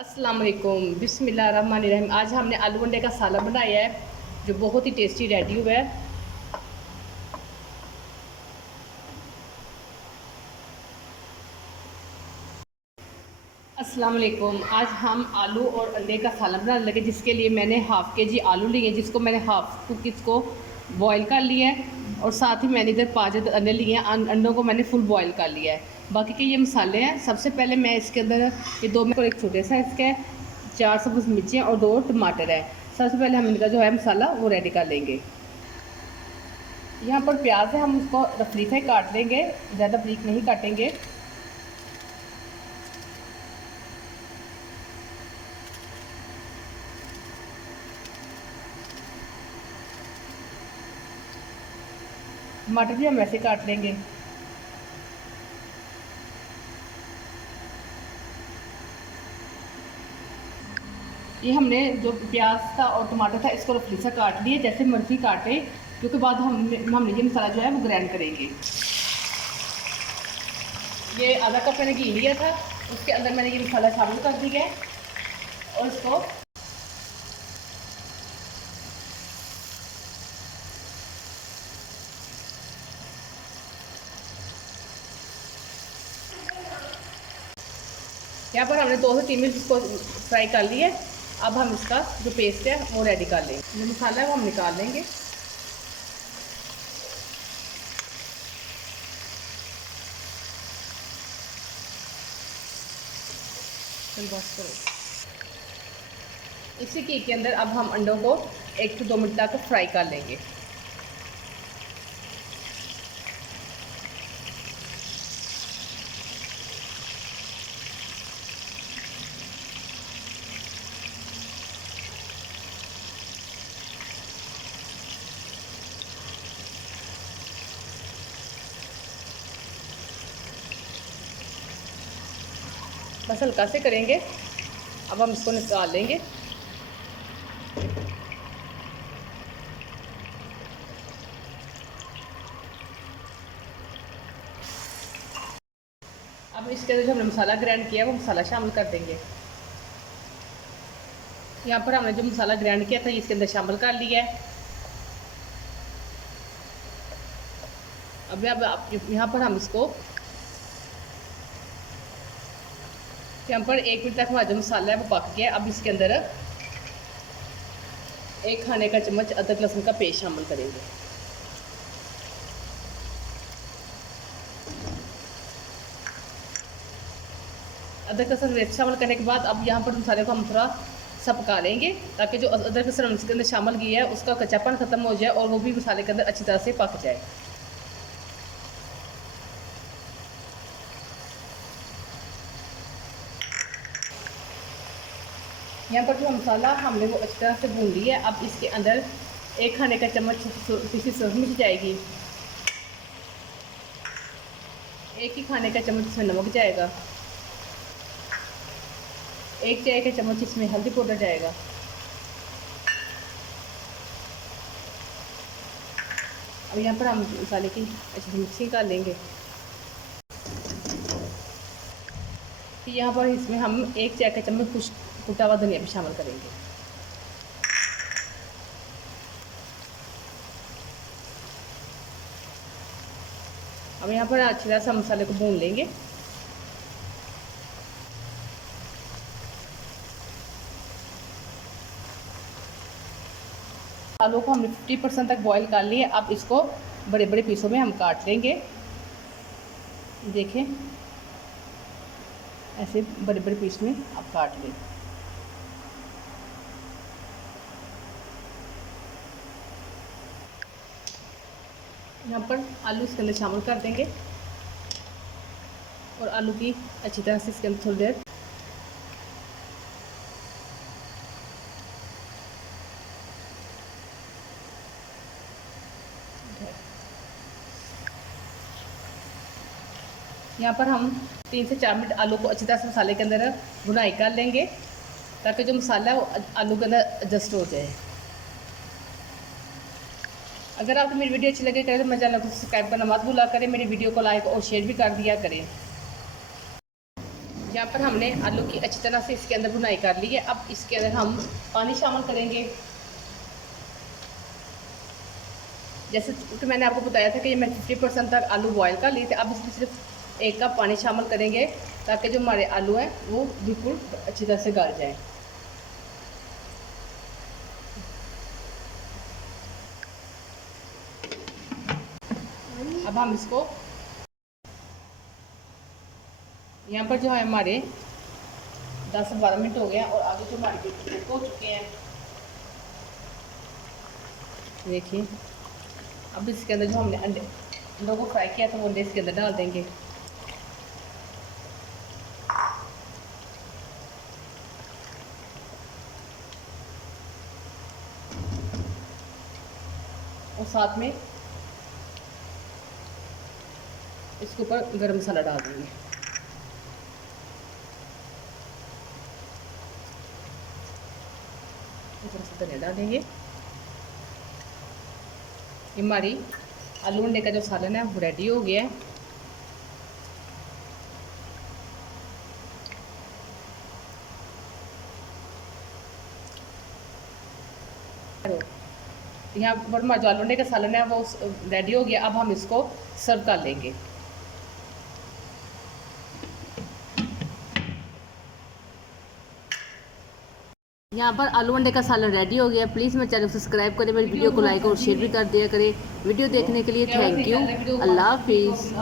अस्सलाम वालेकुम, बिस्मिल्लाहिर्रहमानिर्रहीम। आज हमने आलू अंडे का सालन बनाया है जो बहुत ही टेस्टी रेडी हुआ है। अस्सलाम वालेकुम। आज हम आलू और अंडे का सालन बनाने लगे, जिसके लिए मैंने हाफ़ के जी आलू लिए, जिसको मैंने हाफ़ कुक इसको बॉईल कर लिया है। और साथ ही मैंने इधर 5 अंडे लिए हैं, अंडों को मैंने फुल बॉईल कर लिया है। बाकी के ये मसाले हैं। सबसे पहले मैं इसके अंदर ये दो में एक छोटे साइज़ का है, 4 सब्ज़ मिर्चें और 2 टमाटर है। सबसे पहले हम इनका जो है मसाला वो रेडी कर लेंगे। यहाँ पर प्याज है, हम उसको रफली से काट लेंगे, ज़्यादा बारीक नहीं काटेंगे। टमाटर भी हम ऐसे काट लेंगे। ये हमने जो प्याज था और टमाटर था इसको रफली सा काट लिए, जैसे मर्जी काटे, क्योंकि बाद हमने ये मसाला जो है वो ग्राइंड करेंगे। ये आधा कप मैंने घी लिया था, उसके अंदर मैंने ये मसाला शामिल कर दिया है और इसको यहाँ पर हमने 2 से 3 मिनट इसको फ्राई कर लिए। अब हम इसका जो पेस्ट है वो रेडी कर लेंगे। जो मसाला है वो हम निकाल लेंगे। बस करो। इसी के अंदर अब हम अंडों को 1 से 2 मिनट तक फ्राई कर लेंगे। बस हल्का से करेंगे। अब हम इसको निकाल लेंगे। अब इसके अंदर जो हमने मसाला ग्राइंड किया है वो मसाला शामिल कर देंगे। यहाँ पर हमने जो मसाला ग्राइंड किया था इसके अंदर शामिल कर लिया है। अब यहाँ पर हम इसको यहाँ पर 1 मिनट तक हमारा जो मसाला है वो पक गया। अब इसके अंदर 1 खाने का चम्मच अदरक लहसुन का पेस्ट शामिल करेंगे। अदरक लहसुन पेस्ट शामिल करने के बाद अब यहाँ पर मसाले को हम थोड़ा सा पका लेंगे, ताकि जो अदरक लहसुन इसके अंदर शामिल किया है उसका कच्चापन ख़त्म हो जाए और वो भी मसाले के अंदर अच्छी तरह से पक जाए। यहाँ पर जो मसाला हमने वो अच्छी तरह से भून लिया है। अब इसके अंदर 1 खाने का चम्मच पिसी सूखी मिर्च जाएगी, 1 ही खाने का चम्मच इसमें नमक जाएगा, 1 चाय का चम्मच इसमें हल्दी पाउडर जाएगा। अब यहाँ पर हम मसाले की अच्छी मिक्सिंग कर लेंगे। फिर यहाँ पर इसमें हम 1 चाय का चम्मच कुटा हुआ धनिया भी शामिल करेंगे। अब यहाँ पर अच्छी तरह से मसाले को भून लेंगे। आलू को हमने 50% तक बॉईल कर लिए। अब इसको बड़े बड़े पीसों में हम काट लेंगे। देखें, ऐसे बड़े बड़े पीस में आप काट लें। यहाँ पर आलू इसके अंदर शामिल कर देंगे और आलू की अच्छी तरह से इसके अंदर थोड़ी देर यहाँ पर हम 3 से 4 मिनट आलू को अच्छी तरह से मसाले के अंदर भुनाई कर लेंगे, ताकि जो मसाला है वो आलू के अंदर एडजस्ट हो जाए। अगर आपको मेरी वीडियो अच्छी लगे करें तो मेरे चैनल को सब्सक्राइब करना मत भूला करें। मेरी वीडियो को लाइक और शेयर भी कर दिया करें। यहाँ पर हमने आलू की अच्छी तरह से इसके अंदर भुनाई कर ली है। अब इसके अंदर हम पानी शामिल करेंगे। जैसे कि मैंने आपको बताया था कि मैं 50% तक आलू बॉयल कर लिए थे। अब इसमें सिर्फ 1 कप पानी शामिल करेंगे ताकि जो हमारे आलू हैं वो बिल्कुल अच्छी तरह से गल जाएँ। अब हम इसको यहाँ पर जो है हमारे 10 से 12 मिनट हो गए हैं और आगे जो हमारे कुक हो चुके हैं। देखिए अब इसके अंदर जो हमने अंडों को फ्राई किया था वो अंडे इसके अंदर डाल देंगे। और साथ में इसके ऊपर गरम मसाला डाल देंगे। धनिया डाल देंगे। हमारी आलू अंडे का जो सालन है वो रेडी हो गया है। यहाँ पर हमारा जो आलू अंडे का सालन है वो रेडी हो गया। अब हम इसको सर्व कर लेंगे। यहाँ पर आलू अंडे का सालन रेडी हो गया। प्लीज़ मेरे चैनल को सब्सक्राइब करें, मेरी वीडियो को लाइक और शेयर भी कर दिया करें। वीडियो देखने के लिए थैंक यू। अल्लाह हाफिज़।